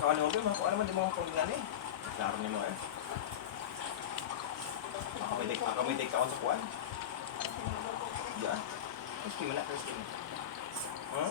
Kawan mo ba? Kung ano man di mo kung gani. Klaro ni mo eh. Ako may take kawan sa kuwan. Diyan. Gusto mo na, gusto mo. Huh?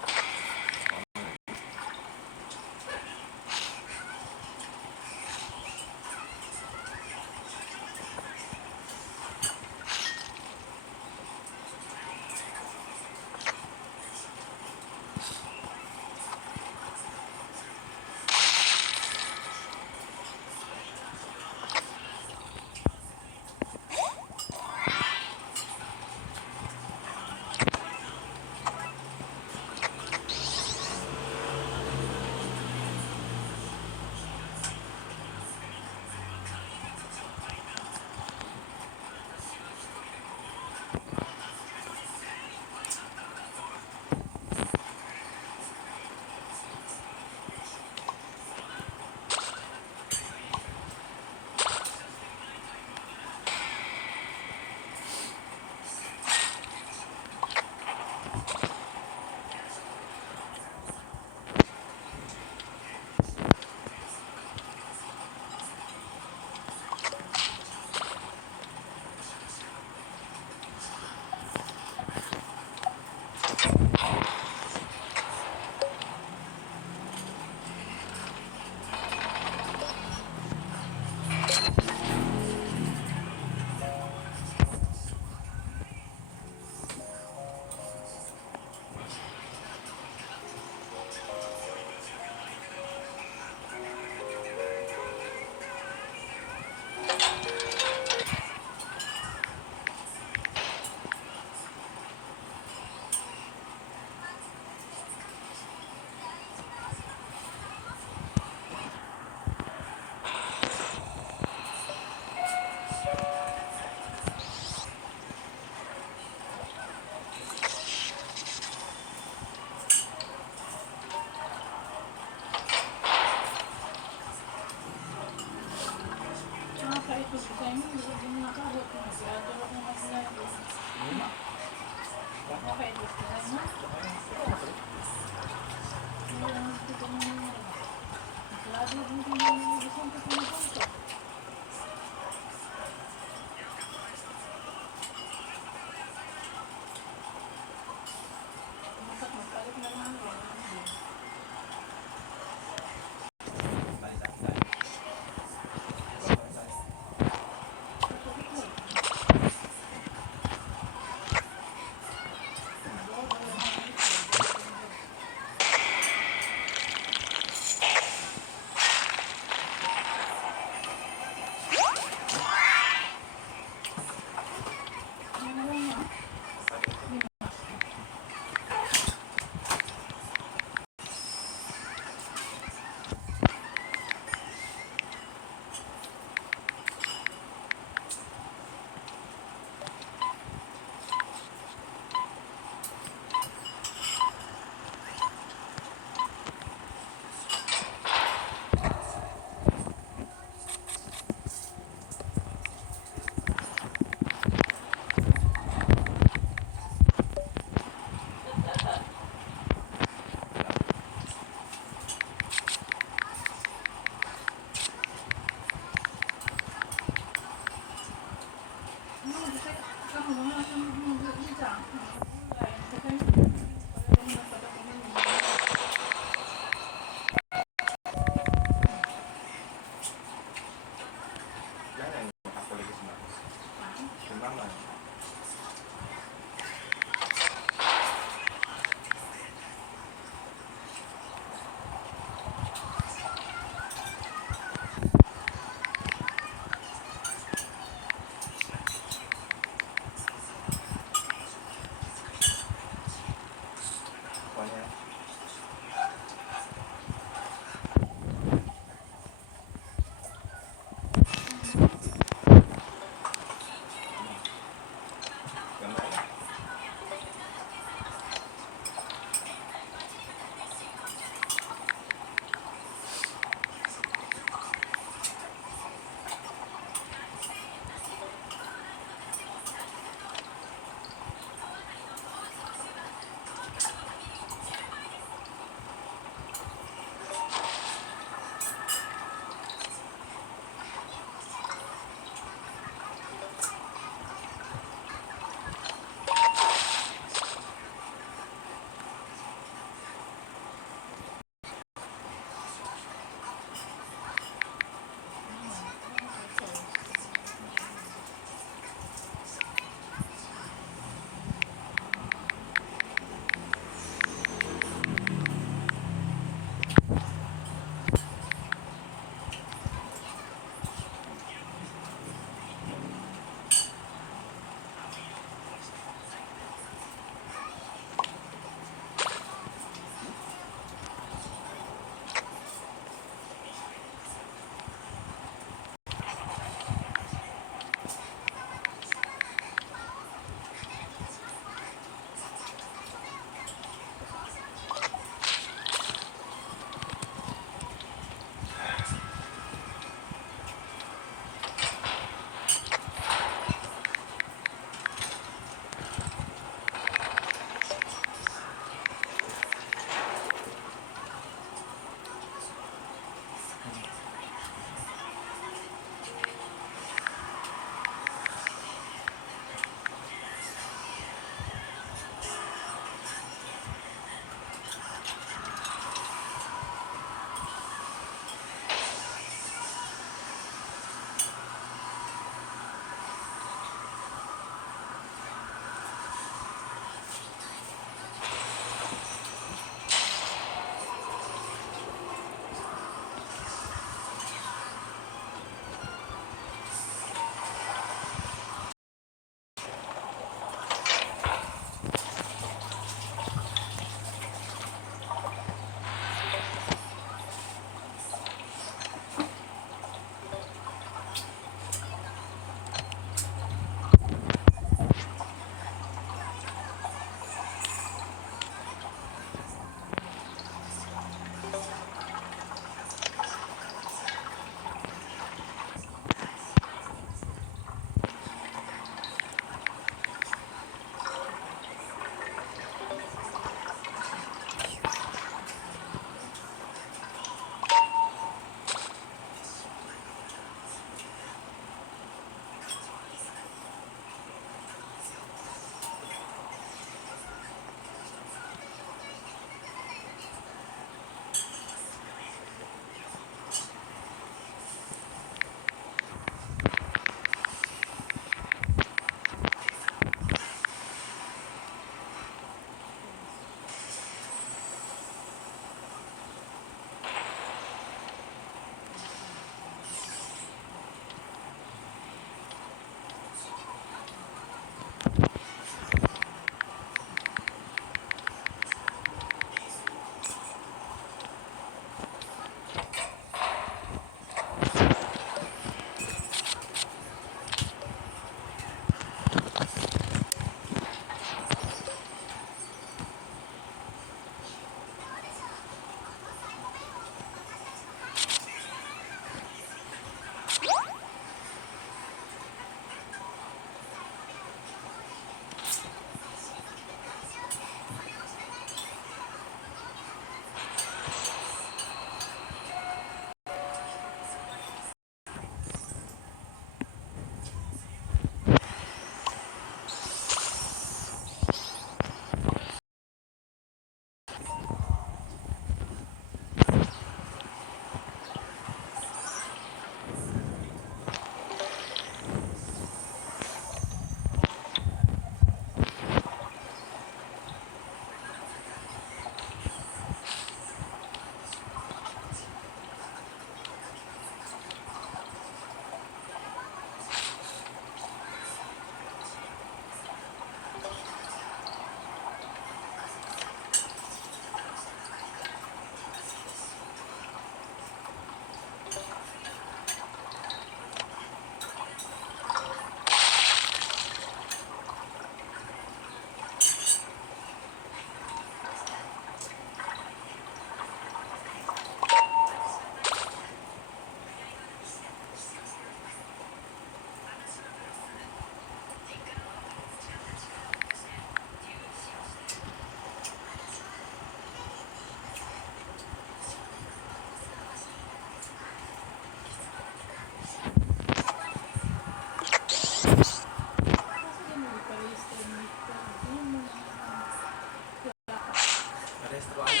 Restaurant. Ito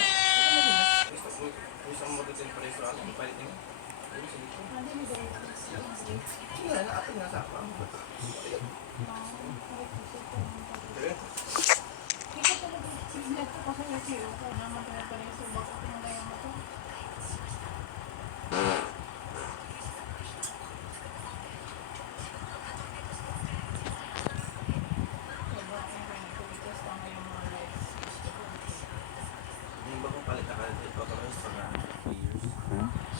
malinis. Gusto mo dito sa restaurant. Ang palit niyo. Ayun sa dito. Yan, naapin nga sa ako. Okay. Yung bagong palit na kalit ito sa restaurant. 3 years.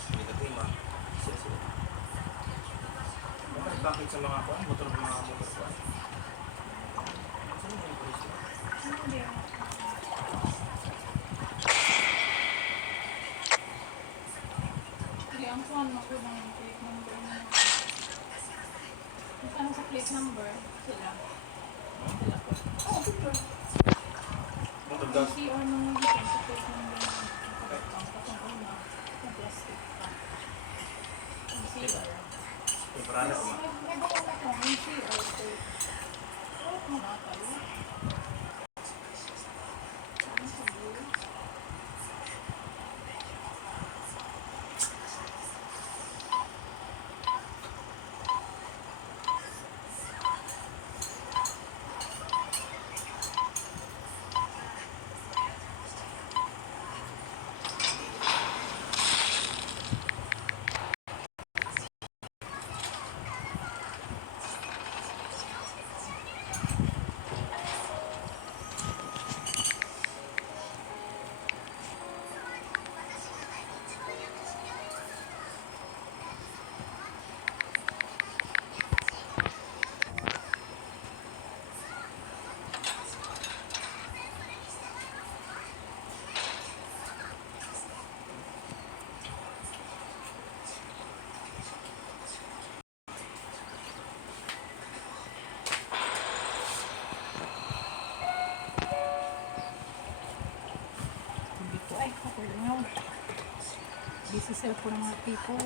Hindi ka tema. Sila. Bakit sa mga motor ko? Saan mo yung police mo? Ang phone mo ko ng plate number mo. Kung saan sa plate number, sila. Sila po. Oh, picture. Motor Yung gas. CR mo nga dito sa plate number mo. Patong una. Yung plastic pa. Yung CR. Yung parada ko ma. May baka na ko. Yung CR plate. Oh, kumakal. Ano sa blue? Dito ay kakulungaw. Busy sila po ng mga people.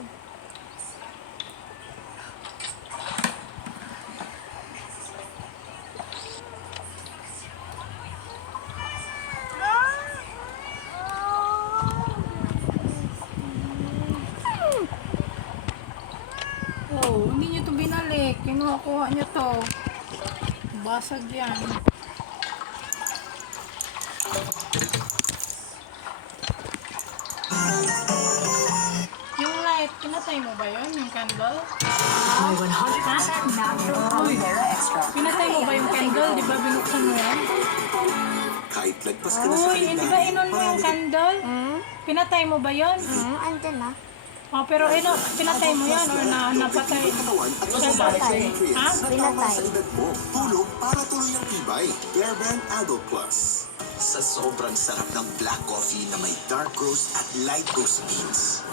Oh, hindi nyo to binalik. Kinuha-kuha nyo to. Basag yan. Yung light, pinatay mo ba yun? Yung candle? May 100% natural aloe vera extra. Pinatay mo ba yung candle? Di ba binuksan mo yan? Kahit lagpas ka na sa Uy, hindi ba inon mo yung candle? Pinatay mo ba yun? Andyan na. Oh, pero pinatay mo yan or napatay? katawan at Siya masasarap ba? sa nutrients Ha? na tama Pinatay. sa edad mo. Tulong para tuloy ang tibay. Bear Brand Adult Plus. Sa sobrang sarap ng black coffee na may dark roast at light roast beans.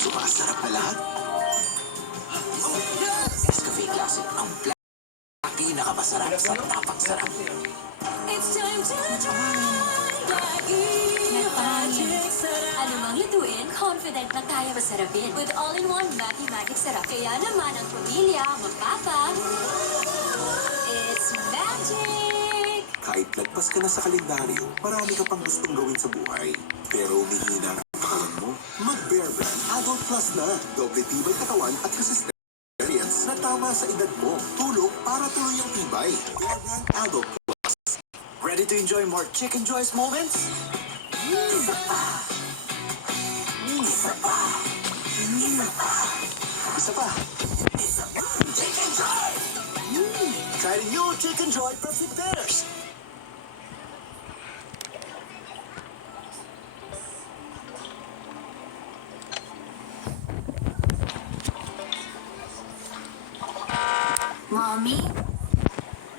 Sumasarap na lahat. Nescafe Classic, ang black pinakamasarap sa tapangsarap. It's time to try Maggie Magic Sarap. Anumang lutuin, confident na kaya masarapin. With all-in-one Maggie Magic Sarap. Kaya naman ang pamilya, mapapa. It's magic! Kahit lagpas ka na sa kalendaryo, marami ka pang gustong gawin sa buhay. Pero umihina ang katawan mo, mag-Bear Brand Adult Plus na. Doble tibay katawan at resistance na tama sa edad mo. Tulong para tuloy ang tibay. Bear Brand Adult Plus. Ready to enjoy more Chicken Joy's moments? Isa pa. Isa pa. Isa pa. Isa pa. Chicken Joy! Try the new Chicken Joy Perfect Pairs. Mami,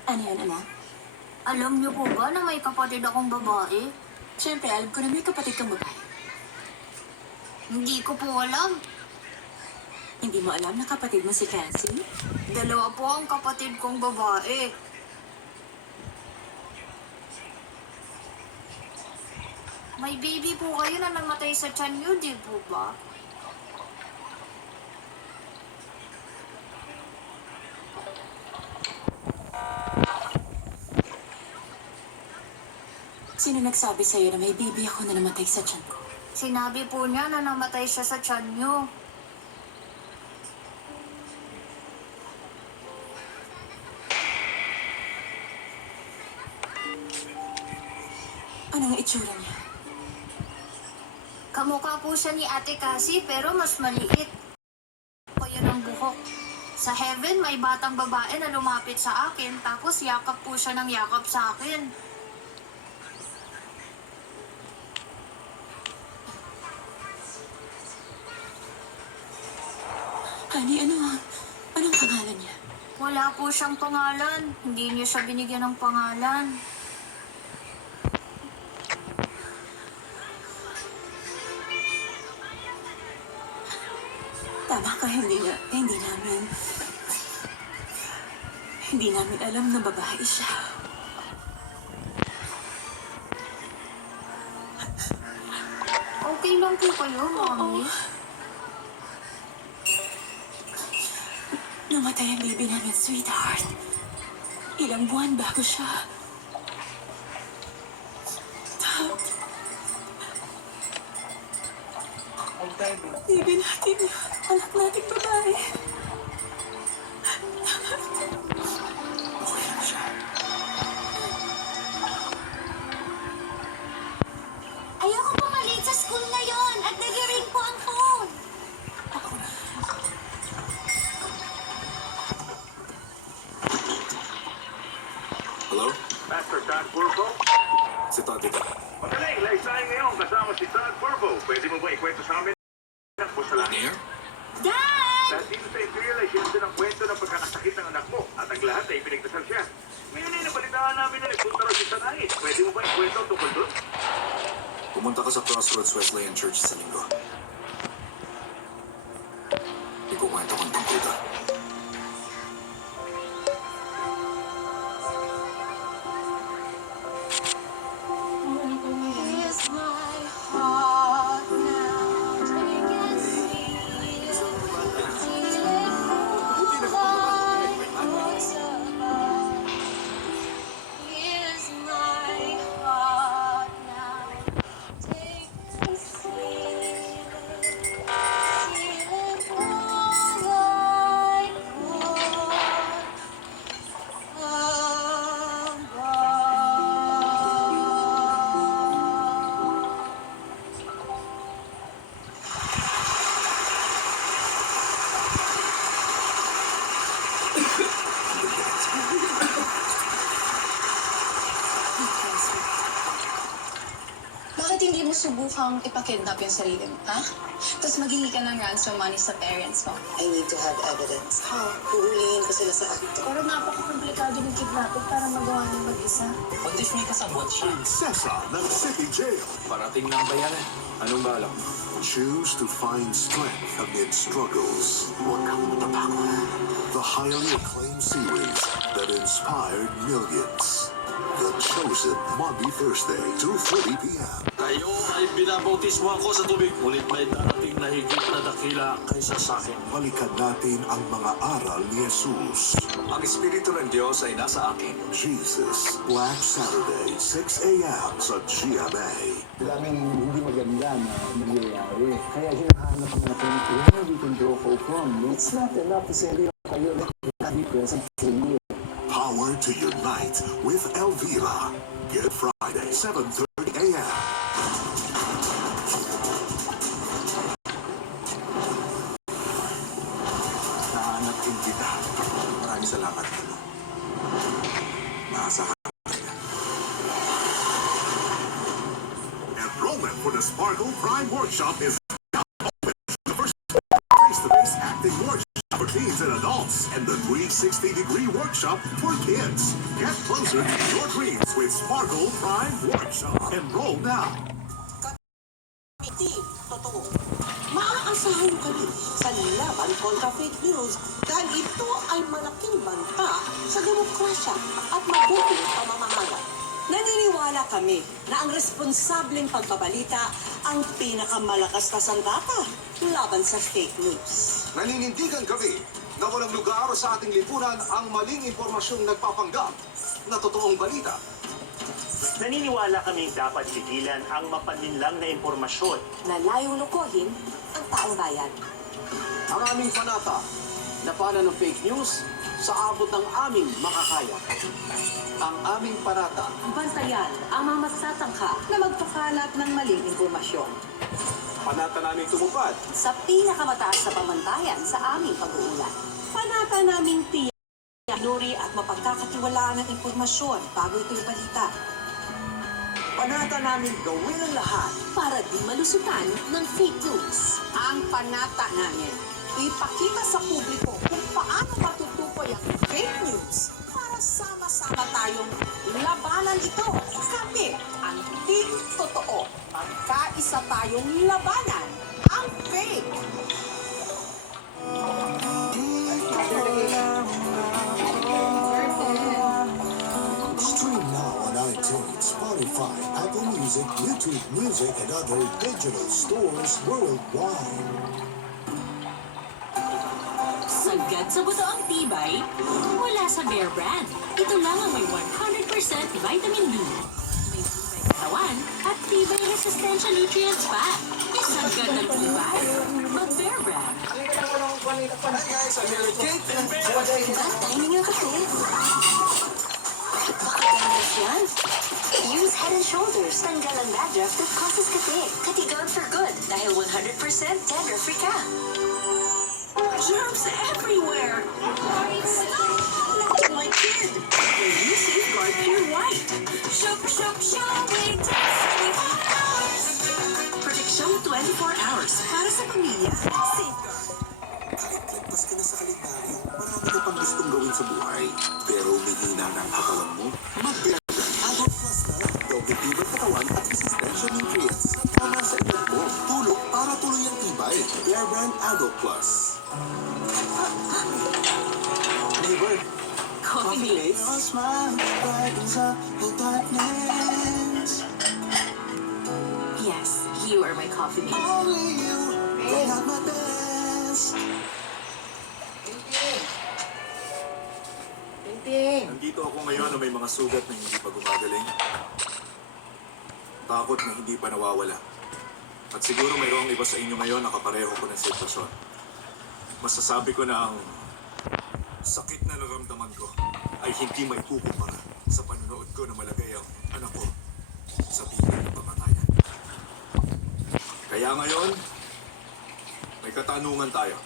Ano yan, anak? alam niyo po ba na may kapatid akong babae? Siyempre, alam ko na may kapatid kang babae. Hindi ko po alam. Hindi mo alam na kapatid mo si Cassie? Dalawa po ang kapatid kong babae. May baby po kayo na namatay sa tiyan niyo, di po ba? Sino Sino nagsabi sa'yo na may baby ako na namatay sa tiyan ko? Sinabi po niya na namatay siya sa tiyan niyo. Anong itsura niya? Kamukha po siya ni Ate Cassie pero mas maliit. O yun ang buhok. Sa heaven, may batang babae na lumapit sa akin tapos yakap po siya ng yakap sa akin. Honey, anong pangalan niya? Wala po siyang pangalan. Hindi niya siya binigyan ng pangalan. Tama ka, hindi namin alam na babae siya. Okay lang po kayo, Mami. Namatay ang baby namin, sweetheart. Ilang buwan bago siya. Huwag tayo, babe. Baby natin, anak nating babae. Okay lang siya. Ayoko po maliit sa school ngayon at nag-ring po ang phone. Hello? Pastor Todd Burbo? Si Todd ito. Magaling, laisahin ngayon kasama si Todd Burbo. Pwede mo ba ikwento sa amin ang po sa On langit? air? Dad! Dahil dito sa Imperial ay sinunod ang kwento ng pagkakasakit ng anak mo at ang lahat ay pinagdasal siya. Ngayon ay nabalitaan namin na nagpunta raw siya sa langit. Pwede mo ba ikwento ang tungkol doon? Pumunta ka sa Crossroads Wesleyan Church sa linggo. Ikukwento kong tungkol doon. Here's my heart now. Take it, Here's my heart now. Take it, seal it all I Bakit hindi mo subukang ipakidnap yung sarili mo, ha? Tapos maghingi ka ng ransom money sa parents mo. I need to have evidence. How? Huhulihin ko sila sa akto. Pero napaka-komplikado ng kidnapping para magawa ng mag-isa. Prinsesa ng City Jail. Parating na ang bayanan. Anong balak? Choose to find strength amid struggles. Huwag kang matatakot. The highly acclaimed series that inspired millions. The Chosen, Monday, Thursday, 2:30 p.m. Kayo ay binabautismo ako sa tubig, ngunit may darating na higit na dakila kaysa sa akin. Balikan natin ang mga aral ni Jesus. Ang Espiritu ng Diyos ay nasa akin. Jesus, Black Saturday, 6 a.m. sa GMA. Daming hindi maganda na nangyayari. Kaya hinahanap natin where we can draw hope from. It's not enough to say, kayo na be present for you. Power to unite with Elvira. Good Friday, 7:30 a.m. Nahanap din kita. Maraming salamat. Naasahan ka. Enrollment for the Sparkle Prime Workshop is now open. The first face-to-face acting workshop for teens and adults, and the 360-degree workshop for kids. Get closer to your dreams with Sparkle Prime Workshop. Enroll now. Hindi, totoo. Maaasahan kami sa laban kontra fake news dahil ito ay malaking banta sa demokrasya at mabuting pamamahala. Naniniwala kami na ang responsableng pagbabalita ang pinakamalakas na sandata laban sa fake news. Naninindigan kami na walang lugar sa ating lipunan ang maling impormasyong nagpapanggap na totoong balita. Naniniwala kami dapat pigilan ang mapaninlang na impormasyon Na layong lokohin ang taong bayan. Ang aming panata, labanan ng fake news sa abot ng aming makakaya. Ang aming panata, Bantayan ang mga magtatangka na magpakalat ng maling impormasyon. panata namin tumupad. Sa pinakamataas na pamantayan sa aming pag-uulat. Panata naming tiyak, nuri at mapagkakatiwalaan ng impormasyon bago ito'y balita. Panata namin gawin ang lahat. Para di malusutan ng fake news. Ang panata namin, ipakita sa publiko kung paano matutukoy ang fake news para sama-sama tayong labanan ito. Kami, ang team totoo. Magkaisa tayong labanan ang fake. Stream now on iTunes, Spotify, Apple Music, YouTube Music, and other digital stores worldwide. Sagad sa buto ang tibay mula sa Bear Brand. Ito lang ang may 100% vitamin D. May tibay katawan at tibay resistensya nutrients pa. Sagad ng tibay. Mag-Bear Brand. Hi guys, I'm here with Kate. Timing ang kape. Baka dangerous yan. Use Head and Shoulders. Tanggal ang dandruff that causes kape. Katigang for good. Dahil 100% dandruff-free ka. Germs everywhere. Not my kid. When you safeguard pure white. Shook, shook, showing takes 24 hours. Protection 24 hours para sa pamilya. Safeguard. Kahit lagpas ka na sa kalendaryo, marami ka pang gustong gawin sa buhay. Pero umihina na ang katawan mo, mag-Bear Brand Adult Plus na. Doble tibay katawan at resistensya nutrients na tama sa edad mo. Tulog para tuloy ang tibay. Bear Brand Adult Plus. Neighbor, Coffee mate. Yes, you are my coffee mate. Nandito ako ngayon na may mga sugat na hindi pa gumagaling. Takot na hindi pa nawawala. At siguro mayroong iba sa inyo ngayon na kapareho ko ng sitwasyon. Masasabi ko na ang sakit na naramdaman ko ay hindi may kukumpara sa panunood ko na malagay ang anak ko sa bingay ng pamatayan. Kaya ngayon, may katanungan tayo.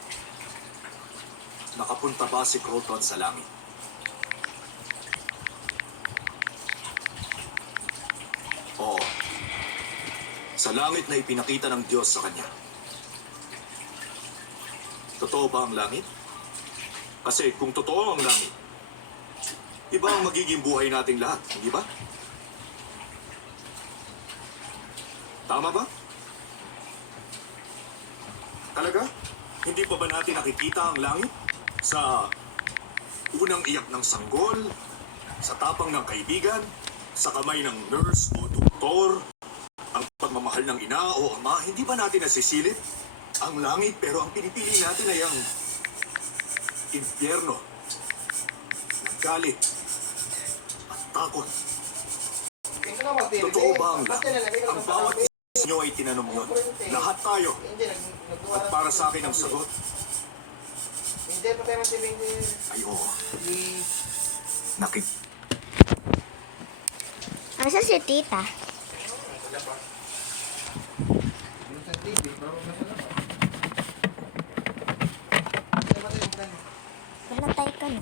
Nakapunta ba si Croton sa langit? Oo. Sa langit na ipinakita ng Diyos sa kanya. Totoo ba ang langit? Kasi kung totoo ang langit, iba ang magiging buhay nating lahat, hindi ba? Tama ba? Talaga? Hindi pa ba natin nakikita ang langit? Sa unang iyak ng sanggol, sa tapang ng kaibigan, sa kamay ng nurse o doktor, ang pagmamahal ng ina o ama, hindi ba natin nasisilip ang langit? Pero ang pinipili natin ay ang impyerno, galit at takot. Totoo ba ang bawat isa nyo ay tinanong yun? Lahat tayo. At para sa akin ang sagot ay oo. Asa si tita? Wala tayo ka na.